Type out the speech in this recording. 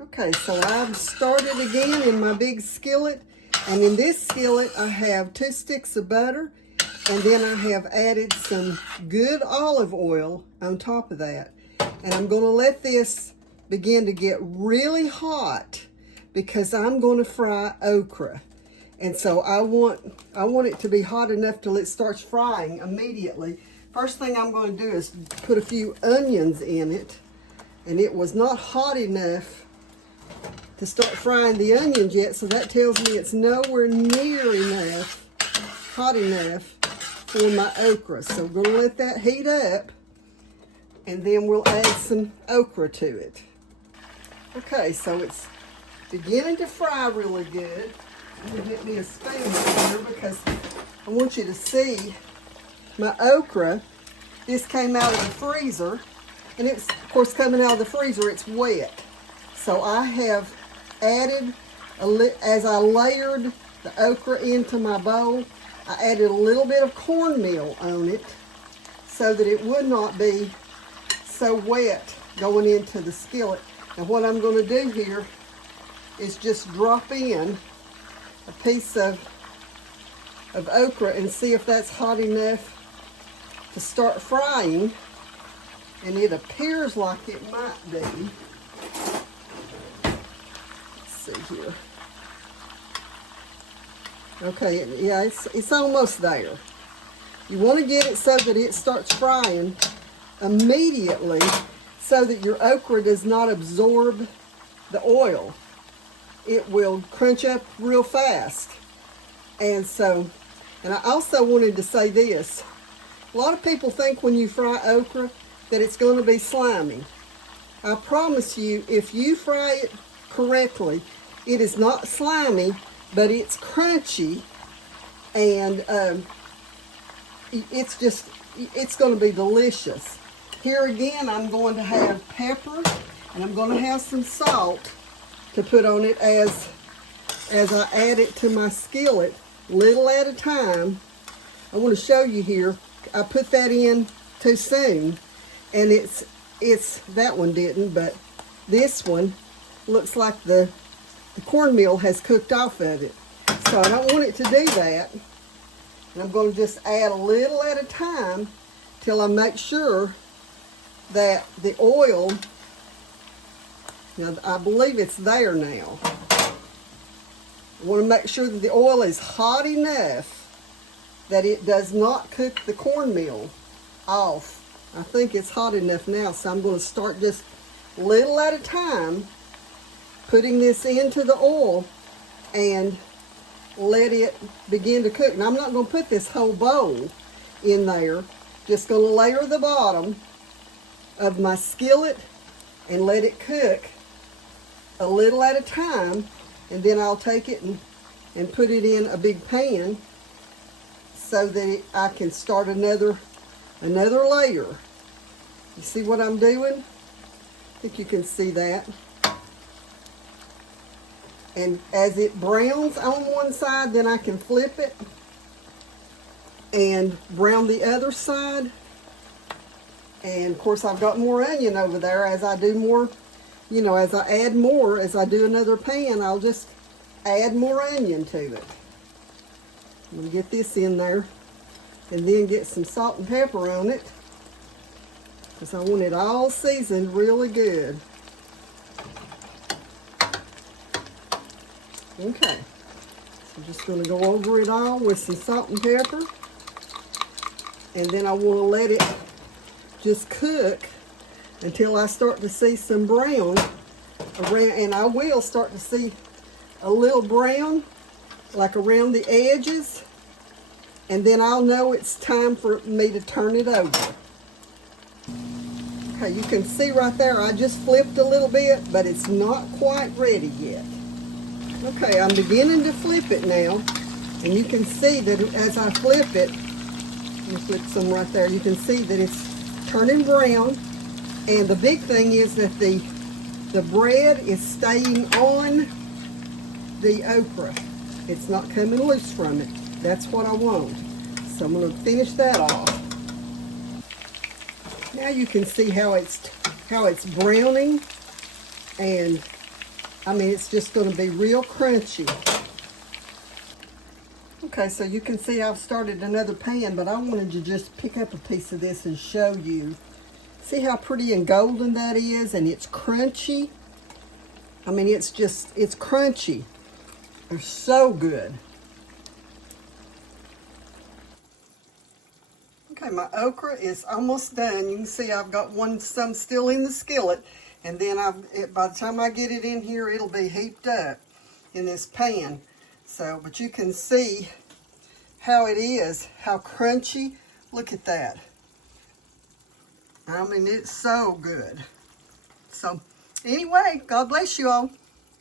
Okay, so I've started again in my big skillet. And in this skillet, I have 2 sticks of butter. And then I have added some good olive oil on top of that. And I'm going to let this begin to get really hot because I'm going to fry okra. And so I want it to be hot enough till it starts frying immediately. First thing I'm going to do is put a few onions in it. And it was not hot enough to start frying the onions yet, so that tells me it's nowhere near enough, hot enough for my okra. So I'm going to let that heat up, and then we'll add some okra to it. Okay, so it's beginning to fry really good. I'm going to get me a spoon here because I want you to see my okra. This came out of the freezer, and it's, of course, coming out of the freezer, it's wet. So I have added, as I layered the okra into my bowl, I added a little bit of cornmeal on it so that it would not be so wet going into the skillet. And what I'm going to do here is just drop in a piece of okra and see if that's hot enough to start frying. And it appears like it might be. Let's see here. Okay, yeah, it's almost there. You want to get it so that it starts frying immediately so that your okra does not absorb the oil. It will crunch up real fast. And I also wanted to say this. A lot of people think when you fry okra that it's going to be slimy. I promise you, if you fry it correctly, it is not slimy, but it's crunchy, and it's going to be delicious. Here again, I'm going to have pepper, and I'm going to have some salt to put on it as I add it to my skillet, little at a time. I want to show you here. I put that in too soon, and it's that one didn't, but this one looks like the cornmeal has cooked off of it. So I don't want it to do that. And I'm going to just add a little at a time till I make sure that the oil, now I believe it's there now. I want to make sure that the oil is hot enough that it does not cook the cornmeal off. I think it's hot enough now, so I'm going to start just little at a time, putting this into the oil and let it begin to cook. And I'm not going to put this whole bowl in there. Just going to layer the bottom of my skillet and let it cook a little at a time. And then I'll take it and put it in a big pan so that I can start another layer. You see what I'm doing? I think you can see that. And as it browns on one side, then I can flip it and brown the other side. And of course I've got more onion over there. As I do more, as I add more, as I do another pan, I'll just add more onion to it. I'm going to get this in there and then get some salt and pepper on it because I want it all seasoned really good. Okay, so I'm just going to go over it all with some salt and pepper, and then I want to let it just cook until I start to see some brown around, and I will start to see a little brown like around the edges, and then I'll know it's time for me to turn it over. Okay, you can see right there I just flipped a little bit, but it's not quite ready yet. Okay, I'm beginning to flip it now, and you can see that as I flip it, let me flip some right there, you can see that it's turning brown, and the big thing is that the bread is staying on the okra. It's not coming loose from it. That's what I want. So I'm going to finish that off. Now you can see how it's browning, and I mean, it's just going to be real crunchy. Okay, so you can see I've started another pan, but I wanted to just pick up a piece of this and show you. See how pretty and golden that is, and it's crunchy. I mean, it's crunchy. They're so good. Okay, my okra is almost done. You can see I've got some still in the skillet, and then by the time I get it in here, it'll be heaped up in this pan. So, but you can see how it is, how crunchy. Look at that. I mean, it's so good. So, anyway, God bless you all.